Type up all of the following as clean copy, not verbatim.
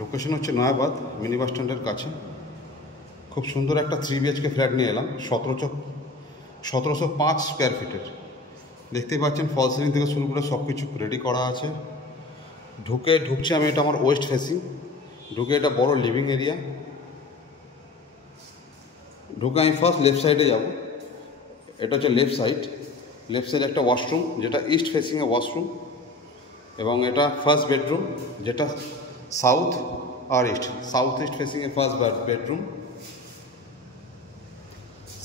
Location হচ্ছে Nayabad mini bus স্ট্যান্ডের কাছে। খুব সুন্দর একটা 3 BHK ফ্ল্যাট নিয়ে এলাম, 1705 স্কোয়ার ফিটের। দেখতেই পাচ্ছেন ফল সিলিং থেকে শুরু করে সব কিছু রেডি করা আছে। ঢুকছি আমি, এটা আমার ওয়েস্ট ফেসিং। ঢুকে এটা বড় লিভিং এরিয়া। ঢুকে আমি ফার্স্ট লেফট সাইডে যাব। এটা হচ্ছে লেফট সাইড একটা ওয়াশরুম, যেটা ইস্ট ফেসিংয়ে ওয়াশরুম, এবং এটা ফার্স্ট বেডরুম, যেটা সাউথ ইস্ট ফেসিংয়ে ফার্স্ট বেডরুম।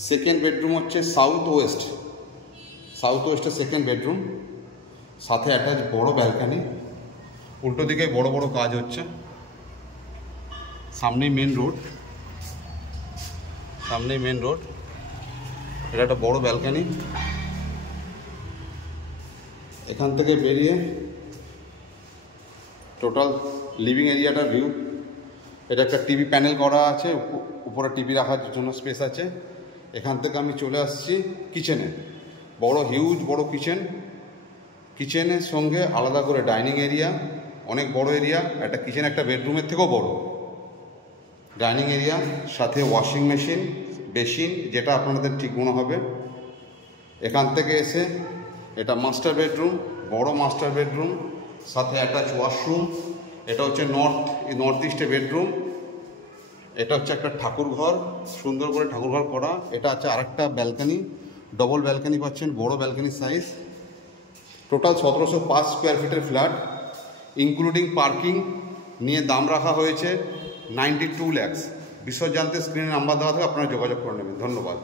সেকেন্ড বেডরুম হচ্ছে সাউথ ওয়েস্টের সেকেন্ড বেডরুম, সাথে অ্যাটাচ বড় ব্যালকানি। উল্টো দিকে বড় বড় কাজ হচ্ছে। সামনেই মেন রোড। এটা একটা বড় ব্যালকানি। এখান থেকে বেরিয়ে টোটাল লিভিং এরিয়াটার ভিউ। এটা একটা টিভি প্যানেল করা আছে, উপরে টিভি রাখার জন্য স্পেস আছে। এখান থেকে আমি চলে আসছি কিচেনে। হিউজ বড় কিচেনের সঙ্গে আলাদা করে ডাইনিং এরিয়া, অনেক বড় এরিয়া। একটা কিচেন একটা বেডরুমের থেকেও বড় ডাইনিং এরিয়া, সাথে ওয়াশিং মেশিন, বেসিন, যেটা আপনাদের ঠিক মনে হবে। এখান থেকে এসে এটা মাস্টার বেডরুম, বড় মাস্টার বেডরুম, সাথে অ্যাটাচ ওয়াশরুম। এটা হচ্ছে নর্থ ইস্টে বেডরুম। এটা হচ্ছে একটা ঠাকুরঘর, সুন্দর করে ঠাকুরঘর করা। এটা আছে আরেকটা ব্যালকানি, ডবল ব্যালকানি পাচ্ছেন, বড় ব্যালকানি সাইজ। টোটাল 1705 স্কোয়ার ফিটের ফ্ল্যাট, ইনক্লুডিং পার্কিং নিয়ে দাম রাখা হয়েছে 92 লাখ। বিশদ জানতে স্ক্রিনে নাম্বার দেওয়া থাকে, আপনারা যোগাযোগ করে নেবেন। ধন্যবাদ।